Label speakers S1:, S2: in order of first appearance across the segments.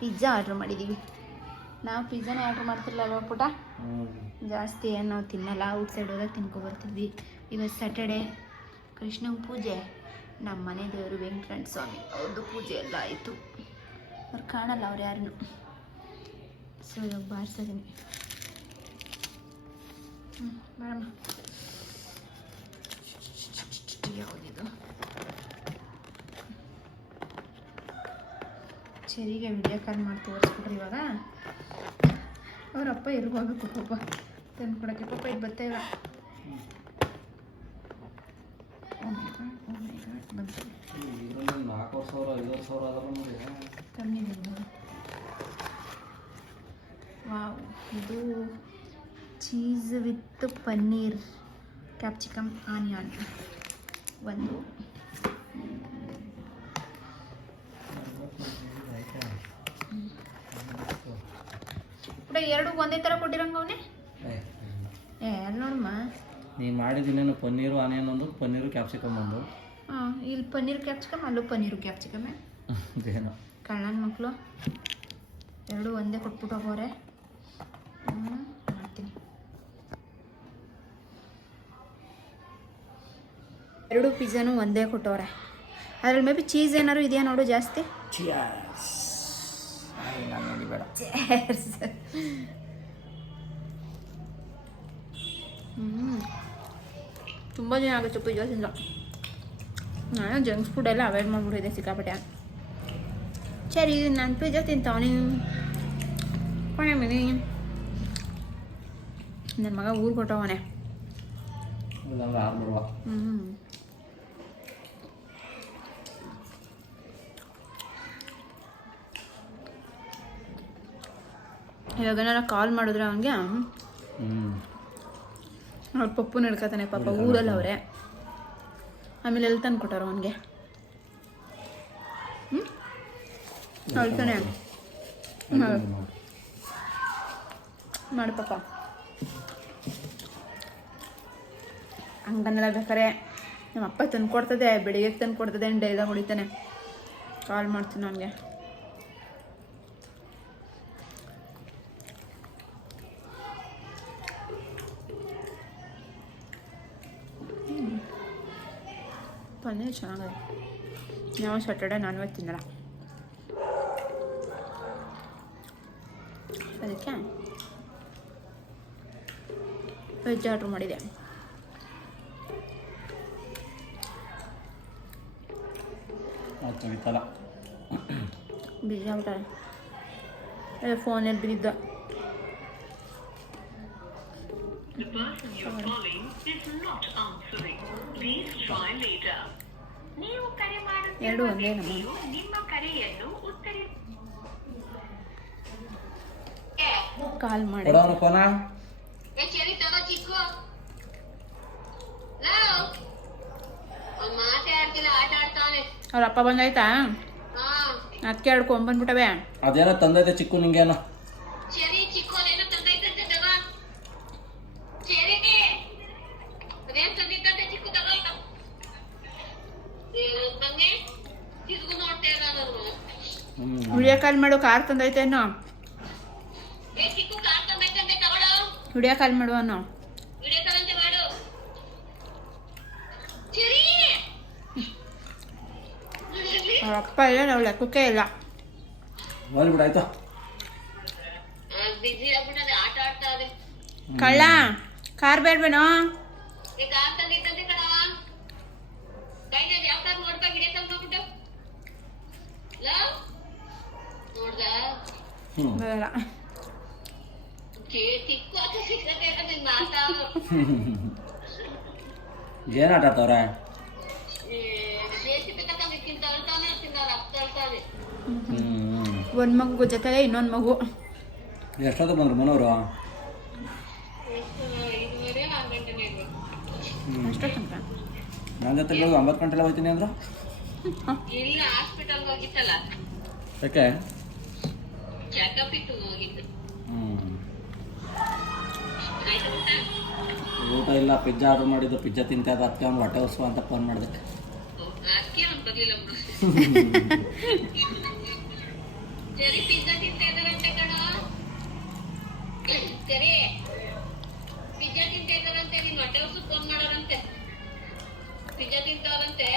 S1: Pizza order ಮಾಡಿದ್ದೀವಿ ನಾವು ಪಿಜ್ಜಾನೇ order ಮಾಡ್ತಿರಲ್ಲ ಅಲ್ವಾ ಪುಟ? ಜಾಸ್ತಿ ಏನು ನಾವು ತಿನ್ನಲ್ಲ ಔಟ್ ಸೈಡ್ ಹೋದಾಗ ತಿನ್ಕೊಬರ್ತಿದ್ವಿ ಇವತ್ತು ಸ್ಯಾಟರ್ಡೆ ಕೃಷ್ಣನ ಪೂಜೆ. ನಮ್ಮ ಮನೆ ದೇವರು ವೆಂಕಟರಣ ಸ್ವಾಮಿ ಅವ್ರದ್ದು ಪೂಜೆ ಎಲ್ಲ ಆಯಿತು. ಅವ್ರು ಕಾಣಲ್ಲ ಅವ್ರು ಯಾರನ್ನು ಸೊ ಇವಾಗ ಬಾರಿಸಿದೀನಿ ಹ್ಞೂ ಮೇಡಮ್ ಯಾವುದಿದು ಸರಿಗೆ ವಿಡಿಯೋ ಕಾಲ್ ಮಾಡಿ ತೋರಿಸ್ಬಿಟ್ರಿ ಇವಾಗ. ಅವರಪ್ಪ ಅಪ್ಪ ಇರ್ಬೋಬೇಕು ಪಾಪ. ತಂದು ಕೊಡೋಕ್ಕೆ ಪಾಪ ಇದು
S2: ಆದ್ರೆ ನೋಡಿ
S1: ಕಮ್ಮಿ ವಾವ್ ಇದು cheese with paneer, capsicum, onion. ಒಂದು. ಎರಡು ಒಂದೇ ತರ ಕೊಟ್ಟಿರಂಗ ಅವನೇ? ಏ ನೋಡಮ್ಮ.
S2: ನೀ ಮಾಡಿದಿನೇನು ಪನ್ನೀರು ಆನೇನೊಂದು ಒಂದು ಪನ್ನೀರು ಕ್ಯಾಪ್ಸಿಕಮ್ ಒಂದು.
S1: ಹಾಂ ಇಲ್ಲಿ ಪನ್ನೀರ್ ಕ್ಯಾಪ್ಸಿಕಮ್ ಅಲ್ಲೂ ಪನ್ನೀರು ಕ್ಯಾಪ್ಸಿಕಂ
S2: ಇದೇನು
S1: ಕಳ್ಳನ ಮಕ್ಕಳು ಎರಡು ಒಂದೇ ಕೊಟ್ಬಿಟ್ಟು ಹೋಗೋರೆ. ಹ್ಞೂ ಮಾಡ್ತೀನಿ. ಎರಡು ಪಿಜ್ಜಾನು ಒಂದೇ ಕೊಟ್ಟವ್ರೆ. ಅದ್ರಲ್ಲಿ ಮೇ ಬಿ ಚೀಸ್ ಏನಾದ್ರು ಇದೆಯಾ ನೋಡು ಜಾಸ್ತಿ?
S2: ನಾನು ಬೇಡ.
S1: ಹ್ಞೂ ತುಂಬ ಜನ ಆಗುತ್ತೆ ಪಿಜ್ಜಾ ತಿಂದ ನಾನು ಜಂಕ್ಸ್ ಫುಡ್ ಎಲ್ಲ ಅವಾಯ್ಡ್ ಮಾಡಿಬಿಟ್ಟಿದೆ ಸಿಕ್ಕಾಪಟ್ಟೆ. ಸರಿ ನಾನು ಪಿಜ್ಜಾ ತಿಂತಾವನಿ ಕೊನೆ ಮಿನಿ. ನನ್ನ ಮಗ ಊರು ಕೊಟ್ಟವನೆ
S2: ಇಲ್ಲಾಂದ್ರೆ ಆರು ಬಿಡುವ
S1: ಹ್ಞೂ ಇವಾಗ ಏನಾರ ಕಾಲ್ ಮಾಡಿದ್ರೆ ಅವನಿಗೆ ಅವ್ರ ಪಪ್ಪು ನಡ್ಕೊತಾನೆ ಪಾಪ ಊರಲ್ಲಿ ಅವರೇ. ಆಮೇಲೆ ಎಲ್ಲಿ ತಂದು ಕೊಟ್ಟಾರ ಅವನಿಗೆ? ಹ್ಞೂ ಹೇಳ್ತಾನೆ ಮಾಡಿ ಪಾಪ. ಹಂಗನ್ನೆಲ್ಲ ಬೇಕಾರೆ ನಮ್ಮ ಅಪ್ಪ ತಂದು ಕೊಡ್ತದೆ ಬೆಳಿಗ್ಗೆ ತಂದು ಕೊಡ್ತದೆ ಡೈಲಾಗ್ ಹೊಡಿತಾನೆ ಕಾಲ್ ಮಾಡ್ತೀನಿ ಅವನಿಗೆ. ಪನ್ನೀರ್ ಚೆನ್ನಾಗಿದೆ ನಾವು ಸ್ಯಾಟರ್ಡೆ ನಾನ್ ವೆಜ್ ತಿನ್ನಲ್ಲ ಅದಕ್ಕೆ ವೆಜ್ ಆರ್ಡ್ರ್ ಮಾಡಿದೆ
S2: ಅದು ತೆಗಿತಲ್ಲ
S1: ಬಿಸಿ ಆಗ್ಬಿಟ್ಟಾರೆ ಫೋನಲ್ಲಿ ಬಿದ್ದಿದ್ದ
S3: The person you're calling is not answering. Please try later. ನೀವು ಕರೆ
S1: ಎರಡು
S3: ಮಾಡುತ್ತಿರುವ
S1: ಒಂದೇ ನಮ್ಮ
S3: ವ್ಯಕ್ತಿಯು ನಿಮ್ಮ ಕರೆಯನ್ನು ಉತ್ತರಿ
S1: ಕಾಲ್ ಮಾಡಿ.
S2: ಕೊಡೋನು ಫೋನ?
S4: ಏ ಚೆರಿ ತಗೋ ಚಿಕ್ಕು. ಲವ್ ಅವ್ನ್ ಮಾತಾಡ್ತಿಲ್ಲ ಆಟ ಆಡ್ತಾನೆ
S1: ಅವ್ರ ಅಪ್ಪ ಬಂದಾಯ್ತಾ?
S4: ಹಾ.
S1: ಅದಕ್ಕೆ ಆಡ್ಕೊಂಬಂದ್ಬಿಟ್ಟವೆ
S2: ಅದೇನೋ ತಂದೈತೆ ಚಿಕ್ಕು ನಿಂಗೇನೋ
S4: ಚೆರಿ ಚಿಕ್ಕು ಅದೇನೋ ತಂದೈತಂತೆ ತಗೋ ಚೆರಿಗೆ ಅದೇನ್ ತಂದಿತ್ತಂತೆ ಚಿಕ್ಕು ತಗೋ ನಂಗೆ ಚಿಕ್ಕು ನೋಡ್ತಾ ಇಲ್ಲ ನಾನು
S2: ಹ್ಞೂ
S1: ವಿಡಿಯೋ ಕಾಲ್ ಮಾಡು ಕಾರ್
S4: ತಂದೈತೇನೋ
S1: ವಿಡಿಯೋ ಕಾಲ್ ಮಾಡು ಅನ್ನೋ.
S4: ವಿಡಿಯೋ ಕಾಲಂತೆ ಮಾಡು. ಚೆರಿ!
S1: ಅಪ್ಪ ಇಲ್ಲ ನಾವು ಲೆಕ್ಕಕ್ಕೆ ಇಲ್ಲ. ಕಳ್ಳ ಕಾರ್ ಬೇಡ್ವೇನೋ?
S4: ಯಾವ
S1: ಬೇಡ.
S2: ಏನ್ ಆಟ ಆಡ್ತವ್ರೆ?
S1: ಒಂದ್ ಮಗು ಜೊತೆಗೆ ಇನ್ನೊಂದು ಮಗು.
S2: ಎಷ್ಟೊತ್ತು ಬಂದ್ರು ಮನೋರು? ನನ್ನ ಜೊತೆ ಒಂಬತ್ತು ಗಂಟೆಲ್ಲ ಹೋಗ್ತೀನಿ ಅಂದ್ರು?
S4: ಇಲ್ಲ ಹಾಸ್ಪಿಟಲ್ಗೆ ಹೋಗಿತ್ತಲ್ಲ.
S2: ಯಾಕೆ?
S4: ಇತ್ತು ಹೋಗಿದ್ದು. ಆಯ್ತು ಊಟ?
S2: ಊಟ ಇಲ್ಲ ಪಿಜ್ಜಾ ಆರ್ಡರ್ ಮಾಡಿದ್ದು ಪಿಜ್ಜಾ ತಿಂತಾ ಇದ್ದ ಅದಕ್ಕೆ ಅವ್ನು ಹೊಟ್ಟೆ ಹೊಸ್ವ ಅಂತ ಫೋನ್ ಮಾಡಿದೆ.
S4: ಅದಕ್ಕೆ ಅವ್ನು ಬರ್ಲಿಲ್ಲ ಬಿಡು. ಸರಿ ಪಿಜ್ಜಾ ತಿಂತಾ ಇದ್ದಾರಂತೆ ಕಣ. ಸರಿ. ಪಿಜ್ಜಾ ತಿಂತಾ ಇದ್ದಾರಂತೆ ನಿನ್ ಹೊಟ್ಟೆ ಹೊಸ ಫೋನ್ ಮಾಡೋರಂತೆ. ಪಿಜ್ಜಾ ತಿಂತಾರಂತೆ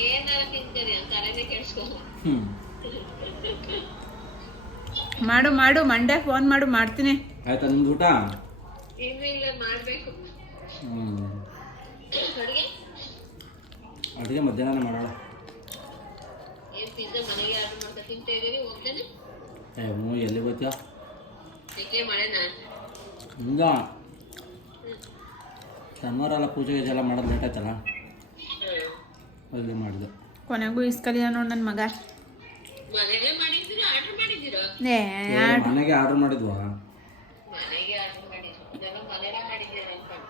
S4: ಏನಾರ ತಿಂತೀರಿ ಅಂತ ತಲೆನೇ ಕೇಳಿಸ್ಕೊಲ್ಲ
S1: ಮಾಡು ಮಾಡು ಮಂಡ್ಯ ಫೋನ್ ಮಾಡು ಮಾಡ್ತೀನಿ.
S2: ಆಯ್ತಾ ನಿಮ್ದು ಊಟ?
S4: ಇನ್ನು ಇಲ್ಲ ಮಾಡ್ಬೇಕು.
S2: ಹ್ಞೂ
S4: ಅಡುಗೆ?
S2: ಅಡುಗೆ ಮಧ್ಯಾಹ್ನ ಮಾಡೋಣ.
S4: ಏನ್ ಪಿಜ್ಜಾ ಮನೆಗೆ ಆರ್ಡರ್ ಮಾಡ್ತಾ ತಿಂತಾ ಇದೀರಿ ಹೋಗ್ತೇನೆ.
S2: ಏ ಹ್ಞೂ ಎಲ್ಲಿ ಗೊತ್ತಾ
S4: ಏಕೆ ಮಳೆನಾ
S2: ಹಿಂಗ? ಶನಿವಾರ ಪೂಜೆ ಗೀಜೆ ಎಲ್ಲ ಮಾಡೋದು ಲೇಟ್ ಆಯ್ತಲ್ಲ? ಅಲ್ಲಿ ಮಾಡಿದೆ.
S1: ಕೊನೆಗೂ ಇಸ್ಕಲಿಲ್ಲ ನೋಡು ನನ್ನ ಮಗ.
S4: ಮನೆಗೆ ಮಾಡಿದ್ದೀರಾ ಆರ್ಡರ್ ಮಾಡಿದ್ದೀರಾ
S1: ಏ
S2: ಏ, ಮನೆಗೆ ಆರ್ಡ್ರ್ ಮಾಡಿದ್ವಾ?
S4: ಅನ್ಕೊಂಡು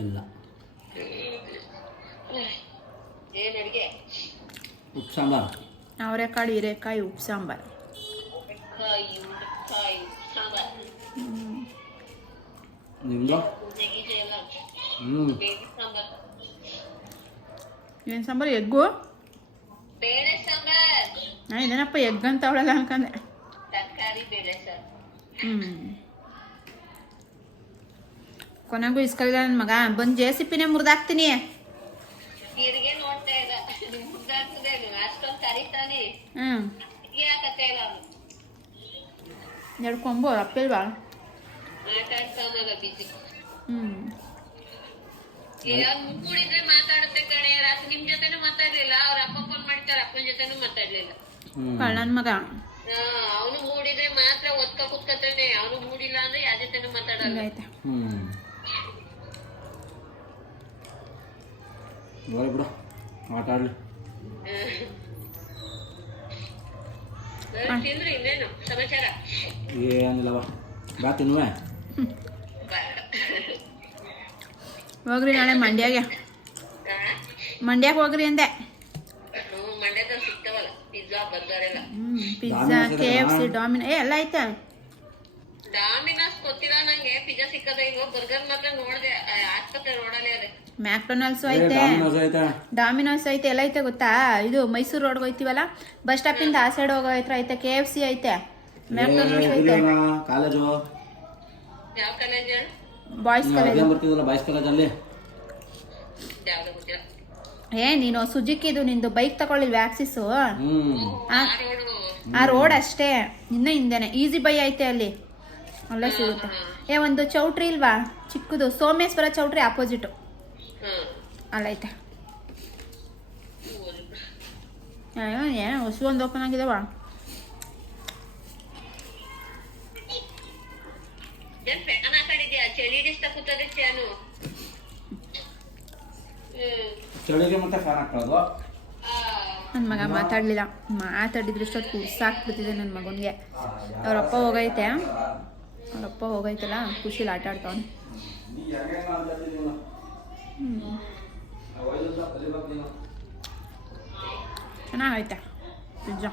S2: ಇಲ್ಲ.
S4: ಏನ್ ಅಡ್ಗೆ?
S2: ಉಪ್ಪು ಸಾಂಬಾರು.
S1: ಅವರೆಕಾಳು ಹೀರೆಕಾಯಿ ಉಪ್ಪು ಸಾಂಬಾರು.
S2: ಹ್ಞೂ
S4: ಸಾಂಬಾರ್.
S1: ಏನು ಸಾಂಬಾರು ಎಗ್ಗು?
S4: ಬೇಳೆ ಸಾಂಬಾರ್.
S1: ನಾ ಇದೇನಪ್ಪ ಎಗ್ ಅಂತ ಅವಳಲ್ಲ ಅನ್ಕಂದೆ
S4: ತರಕಾರಿ ಬೇಳೆ ಸಾರು
S1: ಹ್ಞೂ ಕೊನೆಗೂ ಇಸ್ಕಲಿಲ್ಲ ನನ್ನ ಮಗ. ಬಂದು ಜೆ ಸಿ ಪಿನೇ ಮುರಿದಾಕ್ತೀನಿ ಎರಡು ಕೊಂಬು ಅಪ್ಪಿಲ್ವಾ?
S4: ಹ್ಮ್. ಮುಗ್ಗೂಡಿದ್ರೆ ಮಾತಾಡುತ್ತೆ ಕಣೆ. ರಾತ್ರಿ ನಿಮ್ ಜೊತೆನೂ ಮಾತಾಡ್ಲಿಲ್ಲ. ಅವ್ರ ಅಪ್ಪ ಫೋನ್ ಮಾಡ್ತಾರೆ ಅಪ್ಪನ ಜೊತೆನೂ ಮಾತಾಡ್ಲಿಲ್ಲ.
S1: ಕಳ್ಳನ ಮಗ.
S4: ಅವನು ಮೂಡಿದ್ರೆ ಮಾತ್ರ ಒತ್ಕ ಕುತ್ಕತಾನೆ. ಅವನು ಮೂಡಿಲ್ಲ ಅಂದ್ರೆ ಯಾರ ಜೊತೆನೂ ಮಾತಾಡಲ್ಲ.
S1: ಆಯ್ತಾ?
S2: ಹ್ಞೂ ಹೋಗಿ ಬಿಡು.
S4: ಹ್ಮ್. ತಿಂದ್ರು ಇನ್ನೇನು? ಸಮಾಚಾರ?
S2: ಏನಿಲ್ಲವ ಬಾ. ತಿನ್ನುವೆ.
S1: ಹೋಗ್ರಿ ನಾಳೆ ಮಂಡ್ಯಾಗೆ? ಮಂಡ್ಯಕ್ಕೆ ಹೋಗ್ರಿ ಅಂದೆ.
S4: ಹ್ಮ್, pizza
S1: K F C? Domino ಏ ಎಲ್ಲ ಐತೆ.
S4: ಡಾಮಿನಾಸ್ ಗೊತ್ತಿಲ್ಲ ನಂಗೆ ಪಿಜ್ಜಾ ಸಿಕ್ಕದ. ಈಗ ಬರ್ಗರ್ ಮಾತ್ರ ನೋಡಿದೆ ಆಸ್ಪತ್ರೆ ರೋಡಲ್ಲಿ ಅದೇ.
S1: ಮ್ಯಾಕ್ಡೊನಾಲ್ಡ್ಸ್ ಐತೆ.
S2: ಡಾಮಿನೋಸ್ ಐತೆ.
S1: ಡಾಮಿನೋಸ್ ಐತೆ ಎಲ್ಲ ಐತೆ ಗೊತ್ತಾ? ಇದು ಮೈಸೂರು ರೋಡ್ಗೆ ಹೋಯ್ತೀವಲ್ಲ? ಬಸ್ ಸ್ಟಾಪಿಂದ ಆ ಸೈಡ್ ಹೋಗೋ ಹತ್ರ ಐತೆ ಕೆ ಎಫ್ ಸಿ ಐತೆ. ಮ್ಯಾಕ್ಡೊನಾಲ್ಡ್ಸ್ ಐತೆ.
S2: ಕಾಲೇಜು
S4: ಯಾವ ಕಾಲೇಜ್
S1: ಬಾಯ್ಸ್ ಕಾಲೇಜ್
S2: ಅಲ್ಲಿ ಬಾಯ್ಸ್ ಕಾಲೇಜಲ್ಲಿ
S4: ಯಾವ್ದು ಗೊತ್ತಿಲ್ಲ.
S1: ಏ ನೀನು ಸುಜುಕಿದು ನಿಂದು ಬೈಕ್ ತಗೊಳ್ಳಿಲ್ವ ಆಕ್ಸಿಸ್ ಆ
S4: ರೋಡು
S1: ಅಷ್ಟೇ. ಇನ್ನ ಹಿಂದೆನೆ. ಈಸಿ ಬೈ ಐತೆ ಅಲ್ಲಿ. ಅಲ್ಲೇ ಸಿಗುತ್ತೆ. ಏ ಒಂದು ಚೌಟ್ರಿ ಇಲ್ವಾ? ಚಿಕ್ಕದು. ಸೋಮೇಶ್ವರ ಚೌಟ್ರಿ ಅಪೋಸಿಟ್
S4: ಹ್ಮ್
S1: ಅಲ್ಲೈತೆ ಏ ಏನೋ ಹೊಸ ಒಂದು ಓಪನ್ ಆಗಿದಾವ.
S4: ಚಳಿ
S2: ಚಳಿಗೆ ಮತ್ತೆ ಫ್ಯಾನ್ ಹಾಕೊಳ್ಳೋದು?
S1: ನನ್ನ ಮಗ ಮಾತಾಡಲಿಲ್ಲ. ಮಾತಾಡಿದ್ರೆ ಇಷ್ಟೊತ್ತು ಸಾಕ್ಬಿಡ್ತಿದೆ ನನ್ನ ಮಗನಿಗೆ. ಅವರಪ್ಪ ಹೋಗೈತೆ. ಅವರಪ್ಪ ಹೋಗೈತಲ್ಲ ಖುಷಿಲಿ ಆಟ ಆಡ್ತಾವನು ಚೆನ್ನಾಗೈತೆ ಪಿಜ್ಜಾ